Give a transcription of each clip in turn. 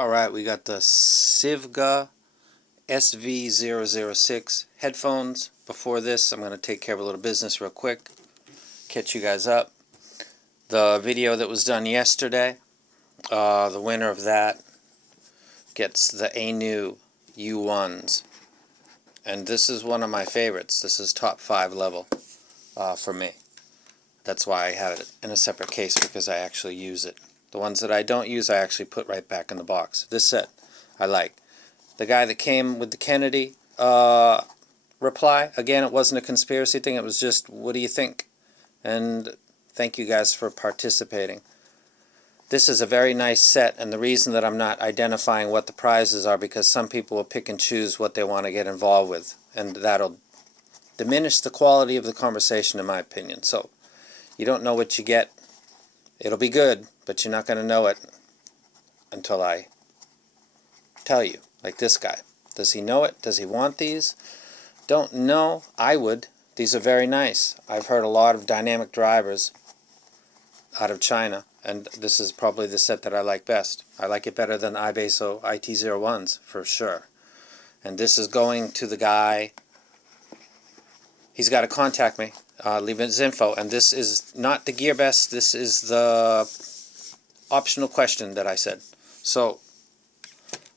Alright, we got the SIVGA SV006 headphones. Before this, I'm going to take care of a little business real quick, catch you guys up. The video that was done yesterday, the winner of that gets the ANU U1s. And this is one of my favorites. This is top 5 level for me. That's why I have it in a separate case, because I actually use it. The ones that I don't use, I actually put right back in the box. This set, I like. The guy that came with the Kennedy reply, again, it wasn't a conspiracy thing. It was just, what do you think? And thank you guys for participating. This is a very nice set, and the reason that I'm not identifying what the prizes are, because some people will pick and choose what they want to get involved with, and that'll diminish the quality of the conversation, in my opinion. So, you don't know what you get. It'll be good, but you're not going to know it until I tell you. Like this guy. Does he know it? Does he want these? Don't know. I would. These are very nice. I've heard a lot of dynamic drivers out of China, and this is probably the set that I like best. I like it better than iBaso IT01s, for sure. And this is going to the guy. He's got to contact me. Leave his info, and this is not the gear best. This is the optional question that I said. So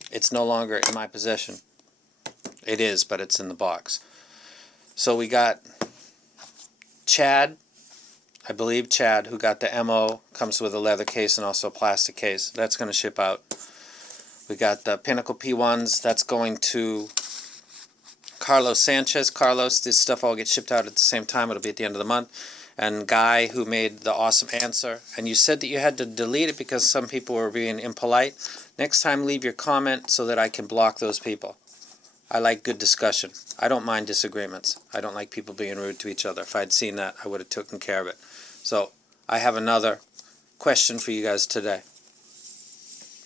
it's no longer in my possession. It is, but it's in the box. So we got Chad, I believe Chad, who got the MO, comes with a leather case and also a plastic case. That's going to ship out. We got the Pinnacle P1s. That's going to Carlos Sanchez. Carlos, this stuff all gets shipped out at the same time. It'll be at the end of the month. And Guy, who made the awesome answer. And you said that you had to delete it because some people were being impolite. Next time, leave your comment so that I can block those people. I like good discussion. I don't mind disagreements. I don't like people being rude to each other. If I'd seen that, I would have taken care of it. So, I have another question for you guys today.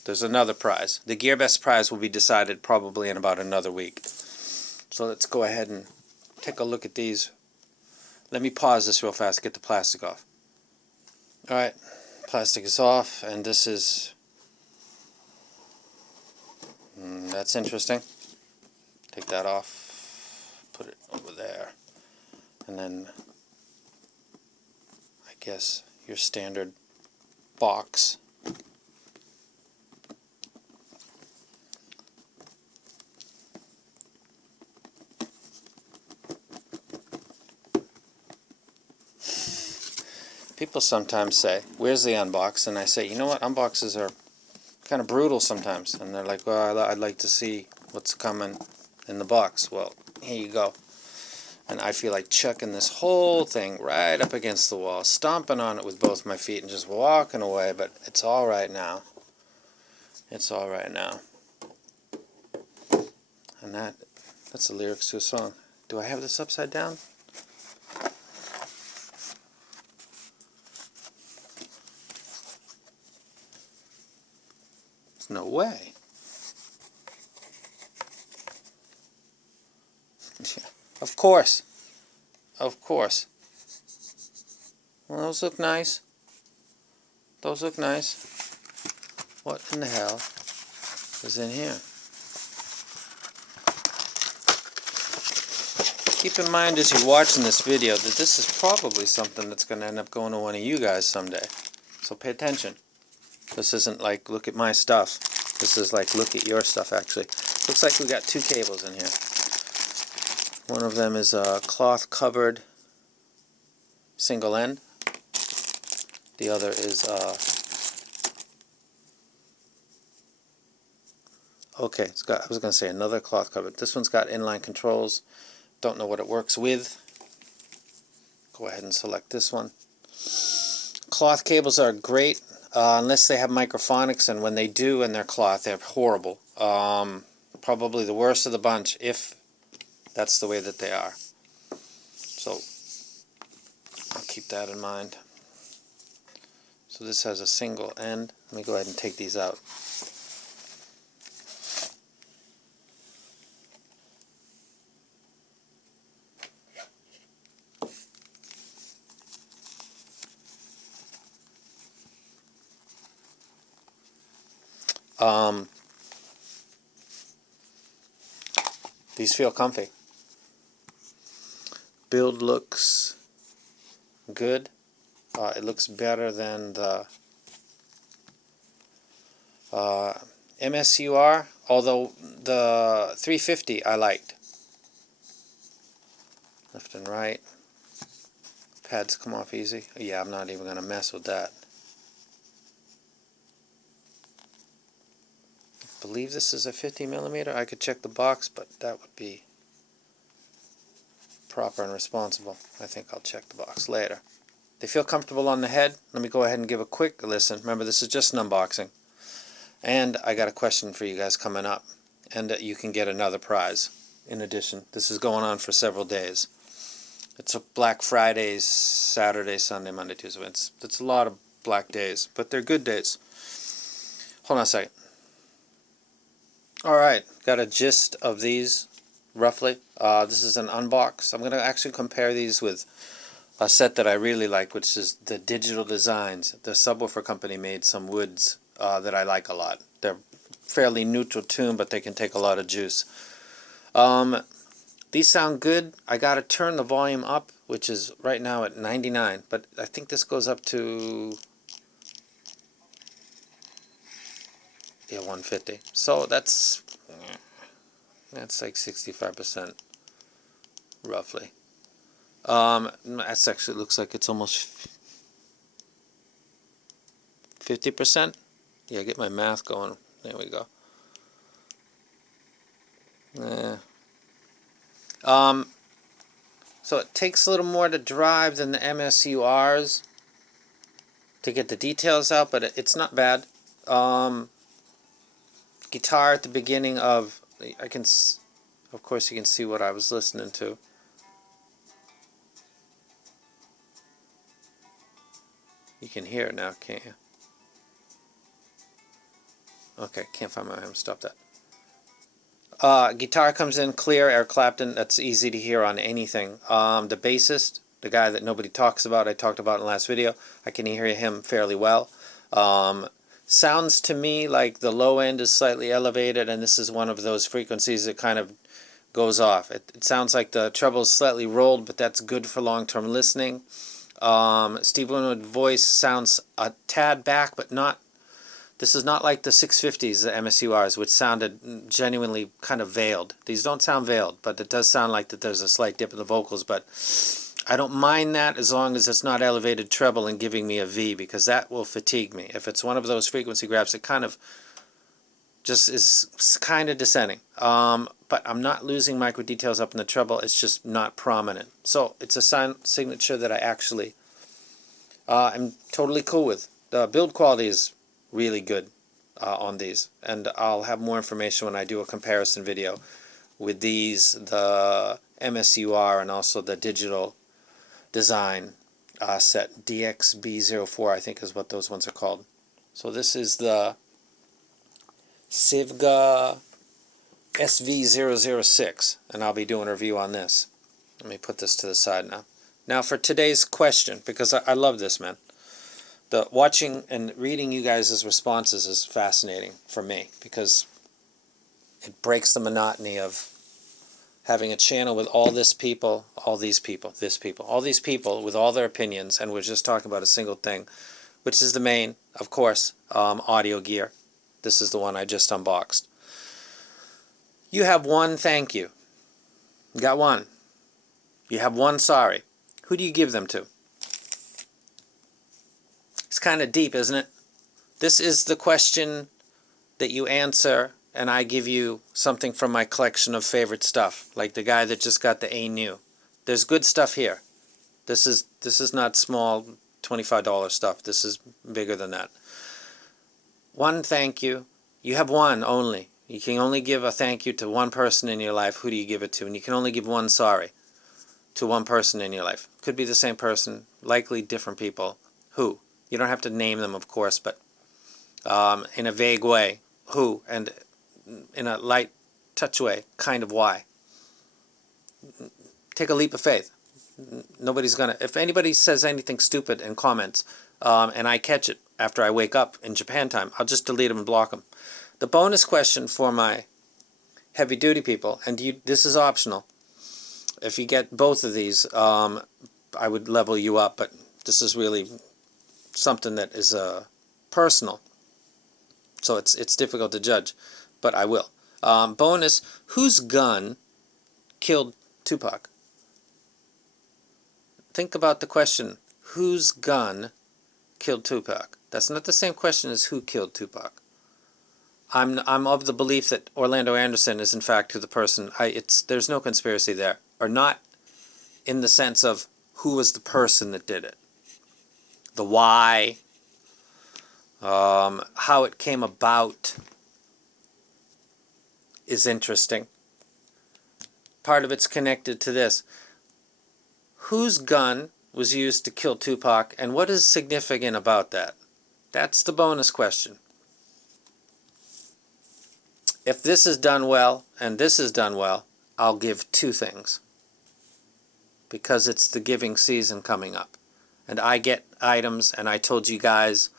There's another prize. The Gear Best prize will be decided probably in about another week. So let's go ahead and take a look at these. Let me pause this real fast, get the plastic off. Alright, plastic is off, and this is... that's interesting. Take that off, put it over there, and then I guess your standard box. People sometimes say, where's the unbox? And I say, you know what, unboxes are kind of brutal sometimes. And they're like, well, I'd like to see what's coming in the box. Well, here you go. And I feel like chucking this whole thing right up against the wall, stomping on it with both my feet and just walking away. But it's all right now. It's all right now. And that's the lyrics to a song. Do I have this upside down? No way. Of course. Of course. Well, those look nice. Those look nice. What in the hell is in here? Keep in mind as you're watching this video that this is probably something that's going to end up going to one of you guys someday. So pay attention. This isn't like, look at my stuff. This is like, look at your stuff, actually. Looks like we got 2 cables in here. One of them is a cloth-covered single end. The other is, okay, it's got, I was going to say another cloth-covered. This one's got inline controls. Don't know what it works with. Go ahead and select this one. Cloth cables are great. Unless they have microphonics, and when they do and they're cloth, they're horrible. Probably the worst of the bunch, if that's the way that they are. So, I'll keep that in mind. So this has a single end. Let me go ahead and take these out. These feel comfy. Build looks good. It looks better than the MSUR, although the 350 I liked. Left and right. Pads come off easy. Yeah, I'm not even going to mess with that. I believe this is a 50mm. I could check the box, but that would be proper and responsible. I think I'll check the box later. They feel comfortable on the head. Let me go ahead and give a quick listen. Remember, this is just an unboxing. And I got a question for you guys coming up. And you can get another prize in addition. This is going on for several days. It's a Black Friday, Saturday, Sunday, Monday, Tuesday. It's a lot of black days, but they're good days. Hold on a second. Alright, got a gist of these, roughly. This is an unbox. I'm going to actually compare these with a set that I really like, which is the Digital Designs. The subwoofer company made some woods that I like a lot. They're fairly neutral tune, but they can take a lot of juice. These sound good. I got to turn the volume up, which is right now at 99, but I think this goes up to 150. So that's like 65% roughly. That's actually looks like it's almost 50%. Yeah, get my math going. There we go. So it takes a little more to drive than the MSURs to get the details out, but it's not bad. Guitar at the beginning of, of course you can see what I was listening to. You can hear it now, can't you? Okay, can't find my hammer. Stop that. Guitar comes in clear, Eric Clapton. That's easy to hear on anything. The bassist, the guy that nobody talks about, I talked about in the last video, I can hear him fairly well. Sounds to me like the low end is slightly elevated, and this is one of those frequencies that kind of goes off. It sounds like the treble is slightly rolled, but that's good for long-term listening. Steve Winwood's voice sounds a tad back, but not. This is not like the 650s, the MSURs, which sounded genuinely kind of veiled. These don't sound veiled, but it does sound like that there's a slight dip in the vocals, but I don't mind that as long as it's not elevated treble and giving me a V, because that will fatigue me. If it's one of those frequency grabs, it kind of just is kind of descending. But I'm not losing micro details up in the treble. It's just not prominent. So it's a signature that I actually am totally cool with. The build quality is really good on these, and I'll have more information when I do a comparison video with these, the MSUR, and also the Digital Design set. DXB04 I think is what those ones are called. So this is the SIVGA SV006, and I'll be doing a review on this. Let me put this to the side now. Now for today's question, because I love this, man. The watching and reading you guys' responses is fascinating for me, because it breaks the monotony of having a channel with all these people with all their opinions, and we're just talking about a single thing, which is the main, of course, audio gear. This is the one I just unboxed. You have one thank you. You got one. You have one sorry. Who do you give them to? It's kind of deep, isn't it? This is the question that you answer, and I give you something from my collection of favorite stuff, like the guy that just got the A new. There's good stuff here. This is not small $25 stuff. This is bigger than that. One thank you. You have one only. You can only give a thank you to one person in your life. Who do you give it to? And you can only give one sorry to one person in your life. Could be the same person, likely different people. Who? You don't have to name them, of course, but in a vague way, who, and in a light touch way, kind of why. Take a leap of faith. Nobody's gonna, if anybody says anything stupid in comments, and I catch it after I wake up in Japan time, I'll just delete them and block them. The bonus question for my heavy duty people, and this is optional. If you get both of these, I would level you up, but this is really something that is personal, so it's difficult to judge, but I will. Bonus, whose gun killed Tupac? Think about the question, whose gun killed Tupac? That's not the same question as who killed Tupac. I'm of the belief that Orlando Anderson is in fact who the person. There's no conspiracy there, or not in the sense of who was the person that did it, the why, how it came about is interesting. Part of it's connected to this. Whose gun was used to kill Tupac, and what is significant about that? That's the bonus question. If this is done well, and this is done well, I'll give 2 things. Because it's the giving season coming up. And I get items, and I told you guys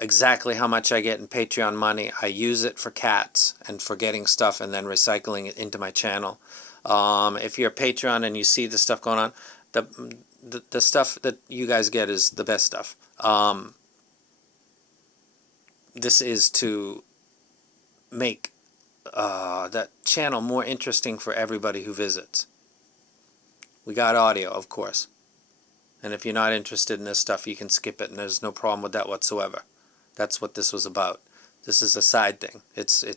exactly how much I get in Patreon money. I use it for cats and for getting stuff and then recycling it into my channel. If you're a Patreon and you see the stuff going on, the stuff that you guys get is the best stuff. This is to make that channel more interesting for everybody who visits. We got audio, of course. And if you're not interested in this stuff, you can skip it, and there's no problem with that whatsoever. That's what this was about. This is a side thing. It's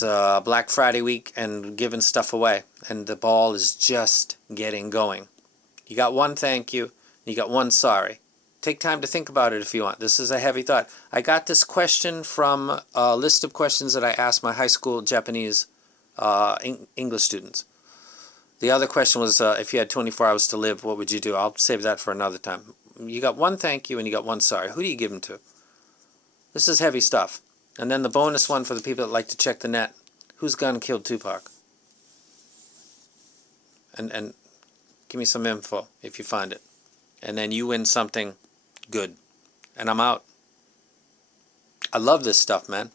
Black Friday week and giving stuff away, and the ball is just getting going. You got 1 thank you, and you got 1 sorry. Take time to think about it if you want. This is a heavy thought. I got this question from a list of questions that I asked my high school Japanese English students. The other question was, if you had 24 hours to live, what would you do? I'll save that for another time. You got 1 thank you and you got 1 sorry. Who do you give them to? This is heavy stuff. And then the bonus one for the people that like to check the net. Whose gun killed Tupac? And give me some info if you find it. And then you win something good. And I'm out. I love this stuff, man.